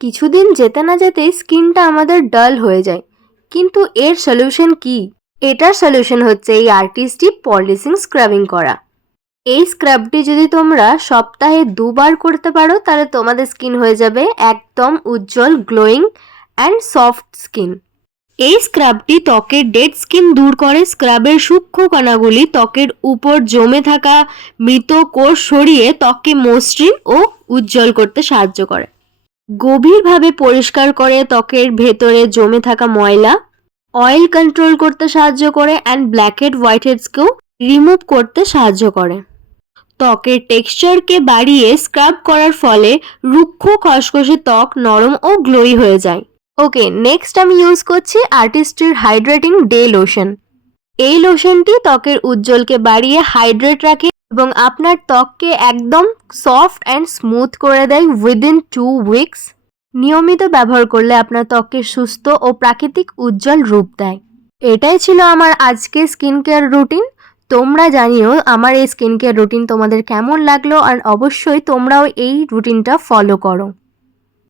কিছুদিন যেতে না যেতেই স্কিনটা আমাদের ডাল হয়ে যায়, কিন্তু এর সলিউশন কি? এটার সলিউশন হচ্ছে এই আর্টিস্টটি পলিশিং স্ক্রাবিং করা। এই স্ক্রাবটি যদি তোমরা সপ্তাহে 2বার করতে পারো তাহলে তোমাদের স্কিন হয়ে যাবে একদম উজ্জ্বল, গ্লোয়িং অ্যান্ড সফট স্কিন। এই স্ক্রাবটি ত্বকের ডেড স্কিন দূর করে। স্ক্রাবের সূক্ষ্ম কণাগুলি ত্বকের উপর জমে থাকা মৃত কোষ সরিয়ে ত্বককে মসৃণ ও উজ্জ্বল করতে সাহায্য করে। গভীরভাবে পরিষ্কার করে ত্বকের ভেতরে জমে থাকা ময়লা, অয়েল কন্ট্রোল করতে সাহায্য করে অ্যান্ড ব্ল্যাকহেড হোয়াইটহেডসকেও রিমুভ করতে সাহায্য করে। ত্বকের টেক্সচারকে বাড়িয়ে স্ক্রাব করার ফলে রুক্ষ খসখসে ত্বক নরম ও গ্লোই হয়ে যায়। ওকে, নেক্সট আমি ইউজ করছি আর্টিস্ট্রির হাইড্রেটিং ডে লোশন। এই লোশনটি ত্বকের উজ্জ্বলকে বাড়িয়ে হাইড্রেট রাখে এবং আপনার ত্বককে একদম সফট অ্যান্ড স্মুথ করে দেয় উইদিন 2 উইকস। নিয়মিত ব্যবহার করলে আপনার ত্বককে সুস্থ ও প্রাকৃতিক উজ্জ্বল রূপ দেয়। এটাই ছিল আমার আজকের স্কিন কেয়ার রুটিন। তোমরা জানিও আমার এই স্কিন কেয়ার রুটিন তোমাদের কেমন লাগলো, আর অবশ্যই তোমরাও এই রুটিনটা ফলো করো।